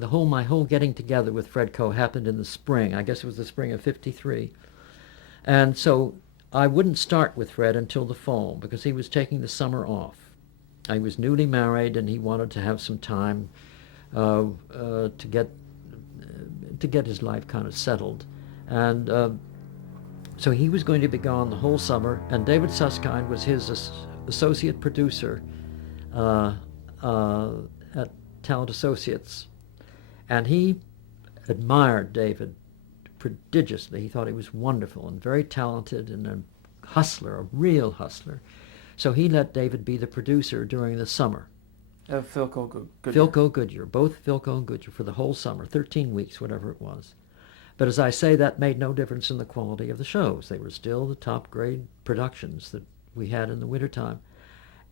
My whole getting together with Fred Coe happened in the spring. I guess it was the spring of '53. And so I wouldn't start with Fred until the fall because he was taking the summer off. I was newly married and he wanted to have some time to get his life kind of settled. And so he was going to be gone the whole summer, and David Susskind was his associate producer at Talent Associates. And he admired David prodigiously. He thought he was wonderful and very talented and a hustler, a real hustler. So he let David be the producer during the summer. Of Philco-Goodyear. Philco-Goodyear, both Philco and Goodyear for the whole summer, 13 weeks, whatever it was. But as I say, that made no difference in the quality of the shows. They were still the top-grade productions that we had in the wintertime.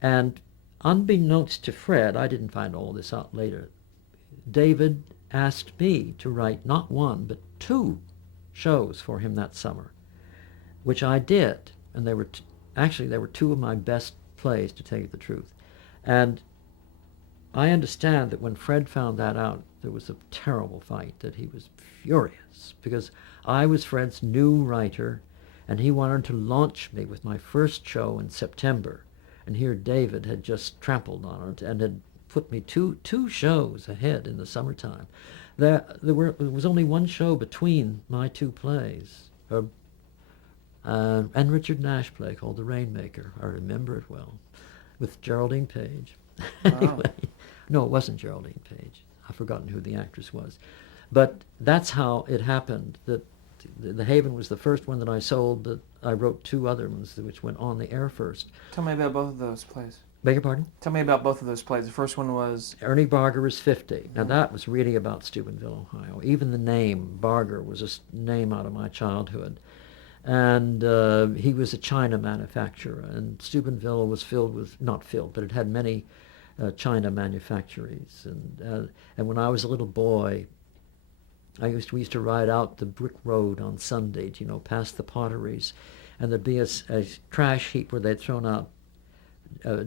And unbeknownst to Fred, I didn't find all this out later, David asked me to write not one, but two shows for him that summer, which I did. And they were actually, they were two of my best plays, to tell you the truth. And I understand that when Fred found that out, there was a terrible fight, that he was furious, because I was Fred's new writer, and he wanted to launch me with my first show in September. And here David had just trampled on it and had put me two shows ahead in the summertime. There was only one show between my two plays, and Richard Nash play called The Rainmaker. I remember it well, with Geraldine Page. Wow. Anyway, no, it wasn't Geraldine Page. I've forgotten who the actress was. But that's how it happened, that the Haven was the first one that I sold, that I wrote two other ones which went on the air first. Tell me about both of those plays. Beg your pardon? Tell me about both of those plays. The first one was... Ernie Barger is 50. Now that was really about Steubenville, Ohio. Even the name, Barger, was a name out of my childhood. And he was a China manufacturer, and Steubenville was filled with, not filled, but it had many China manufactories. And when I was a little boy, we used to ride out the brick road on Sunday, past the potteries, and there'd be a trash heap where they'd thrown out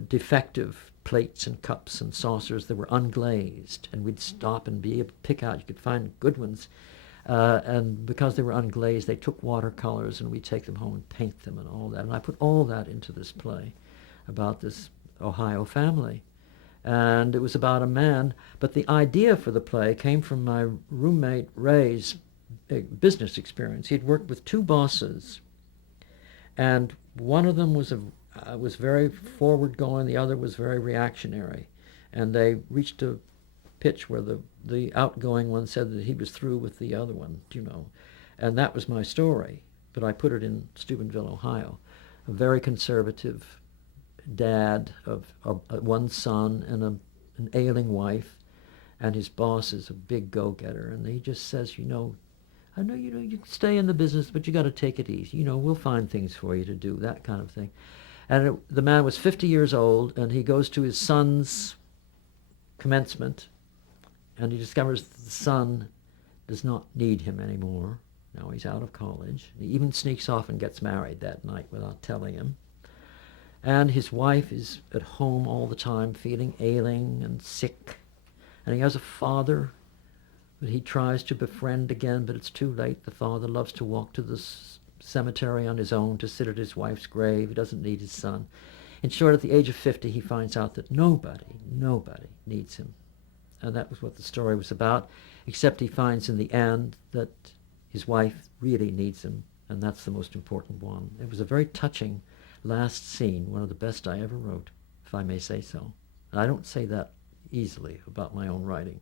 defective plates and cups and saucers that were unglazed, and we'd stop and be able to pick out. You could find good ones, and because they were unglazed, they took watercolors, and we'd take them home and paint them and all that. And I put all that into this play about this Ohio family. And it was about a man, but the idea for the play came from my roommate Ray's business experience. He'd worked with two bosses, and one of them was very forward-going, the other was very reactionary. And they reached a pitch where the outgoing one said that he was through with the other one, And that was my story, but I put it in Steubenville, Ohio. A very conservative dad of one son and an ailing wife, and his boss is a big go-getter, and he just says, I know you can stay in the business, but you got to take it easy. We'll find things for you to do, that kind of thing. And the man was 50 years old, and he goes to his son's commencement, and he discovers that the son does not need him anymore. Now he's out of college. He even sneaks off and gets married that night without telling him. And his wife is at home all the time, feeling ailing and sick. And he has a father that he tries to befriend again, but it's too late. The father loves to walk to the cemetery on his own to sit at his wife's grave. He doesn't need his son. In short, at the age of 50, he finds out that nobody needs him. And that was what the story was about, except he finds in the end that his wife really needs him, and that's the most important one. It was a very touching last scene, one of the best I ever wrote, if I may say so. And I don't say that easily about my own writing.